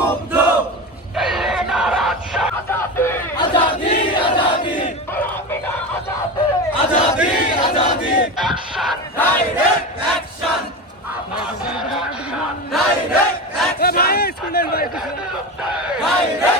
মুগ্ধ Direct action! Direct action! Direct action!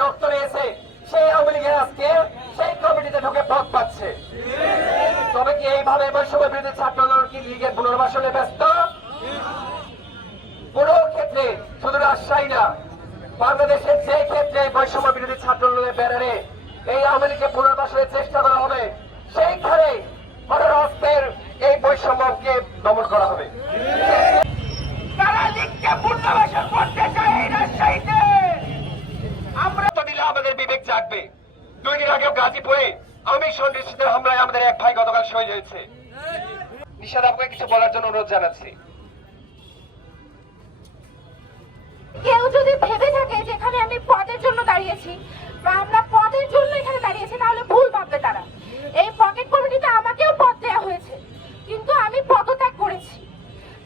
রক্ত রয়েছে। সেই আওয়ামী আজকে সেই কমিটিতে ঢুকে পদ পাচ্ছে। তবে কি এইভাবে বৈষম্য বিরোধী ছাত্র আন্দোলন কি লীগের পুনর্বাসনে ব্যস্ত? কোন ক্ষেত্রে শুধু রাজশাহী না। বাংলাদেশের যে ক্ষেত্রে বৈষম্য বিরোধী ছাত্র আন্দোলনের ব্যানারে এই আওয়ামী লীগকে পুনর্বাসনের চেষ্টা করা হবে, সেইখানে পররাষ্ট্রের এই বৈষম্যকে দমন করা হবে তারা লীগকে পুনর্বাসন করতে চায় এই রাজশাহীতে আমরা তো দিলে আমাদের জাগবে দুই দিন গাজীপুরে আমি সন্ত্রাসীদের হামলায় আমাদের এক ভাই গতকাল শহীদ হয়েছে। নিশাদ আপনাকে কিছু বলার জন্য অনুরোধ জানাচ্ছি। কেউ যদি ভেবে থাকে যে এখানে আমি পদের জন্য দাঁড়িয়েছি, বা আমরা পদের জন্য এখানে দাঁড়িয়েছি, তাহলে ভুল ভাববে তারা। এই পকেট কমিটিতে আমাকেও পদ দেওয়া হয়েছে, কিন্তু আমি পদত্যাগ করেছি।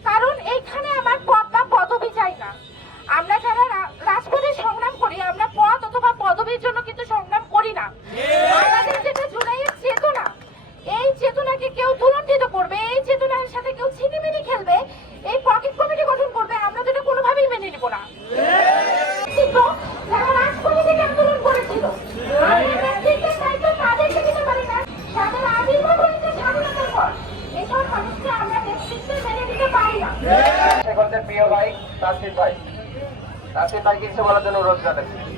কারণ এইখানে আমার পদ বা পদবি চাই না। আমরা যারা রাজপথে সংগ্রাম করি, আমরা পদ অথবা পদবির জন্য কিন্তু শেখরদের প্রিয় ভাই তাসির ভাই। তাসির ভাই কিছু বলার জন্য অনুরোধ জানাচ্ছি।